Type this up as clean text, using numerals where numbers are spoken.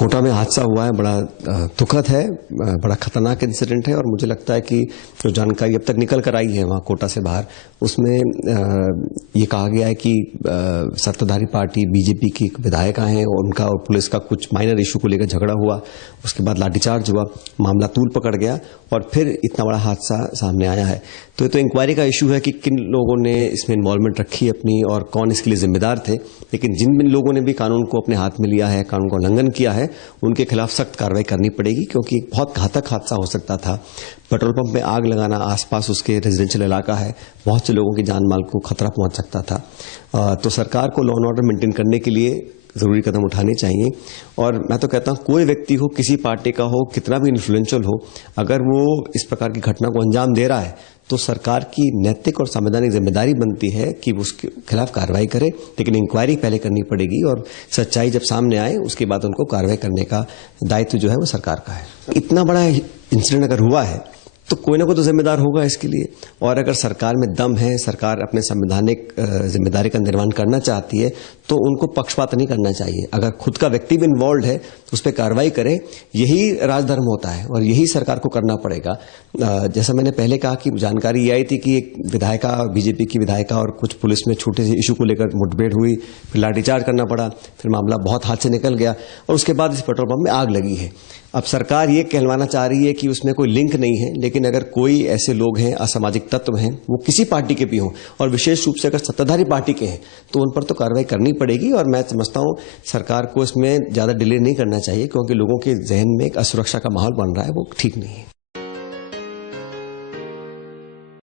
कोटा में हादसा हुआ है, बड़ा दुखद है, बड़ा खतरनाक इंसिडेंट है और मुझे लगता है कि जो जानकारी अब तक निकल कर आई है वहां कोटा से बाहर, उसमें ये कहा गया है कि सत्ताधारी पार्टी बीजेपी की विधायिका हैं और उनका और पुलिस का कुछ माइनर इशू को लेकर झगड़ा हुआ, उसके बाद लाठीचार्ज हुआ, मामला तूल पकड़ गया और फिर इतना बड़ा हादसा सामने आया है। तो ये तो इंक्वायरी का इशू है कि किन लोगों ने इसमें इन्वॉल्वमेंट रखी अपनी और कौन इसके लिए जिम्मेदार थे, लेकिन जिन लोगों ने भी कानून को अपने हाथ में लिया है, कानून का उल्लंघन किया है, उनके खिलाफ सख्त कार्रवाई करनी पड़ेगी, क्योंकि एक बहुत घातक हादसा हो सकता था। पेट्रोल पंप में आग लगाना, आसपास उसके रेजिडेंशियल इलाका है, बहुत से लोगों की जान माल को खतरा पहुंच सकता था। तो सरकार को लॉ एंड ऑर्डर मेंटेन करने के लिए जरूरी कदम उठाने चाहिए। और मैं तो कहता हूं कोई व्यक्ति हो, किसी पार्टी का हो, कितना भी इन्फ्लुएंशियल हो, अगर वो इस प्रकार की घटना को अंजाम दे रहा है तो सरकार की नैतिक और संवैधानिक जिम्मेदारी बनती है कि वो उसके खिलाफ कार्रवाई करे, लेकिन इंक्वायरी पहले करनी पड़ेगी और सच्चाई जब सामने आए उसके बाद उनको कार्रवाई करने का दायित्व जो है वो सरकार का है। इतना बड़ा इंसिडेंट अगर हुआ है तो कोई ना कोई तो जिम्मेदार होगा इसके लिए, और अगर सरकार में दम है, सरकार अपने संवैधानिक जिम्मेदारी का निर्वहन करना चाहती है, तो उनको पक्षपात नहीं करना चाहिए। अगर खुद का व्यक्ति भी इन्वॉल्व है तो उस पर कार्रवाई करे, यही राजधर्म होता है और यही सरकार को करना पड़ेगा। जैसा मैंने पहले कहा कि जानकारी ये आई थी कि एक विधायिका, बीजेपी की विधायिका और कुछ पुलिस में छोटे से इशू को लेकर मुठभेड़ हुई, फिर लाठीचार्ज करना पड़ा, फिर मामला बहुत हाथ से निकल गया और उसके बाद इस पेट्रोल पंप में आग लगी है। अब सरकार ये कहलवाना चाह रही है कि उसमें कोई लिंक नहीं है, लेकिन अगर कोई ऐसे लोग हैं, असामाजिक तत्व हैं, वो किसी पार्टी के भी हों और विशेष रूप से अगर सत्ताधारी पार्टी के हैं, तो उन पर तो कार्रवाई करनी पड़ेगी। और मैं समझता हूं सरकार को इसमें ज्यादा डिले नहीं करना चाहिए, क्योंकि लोगों के जहन में एक असुरक्षा का माहौल बन रहा है, वो ठीक नहीं है।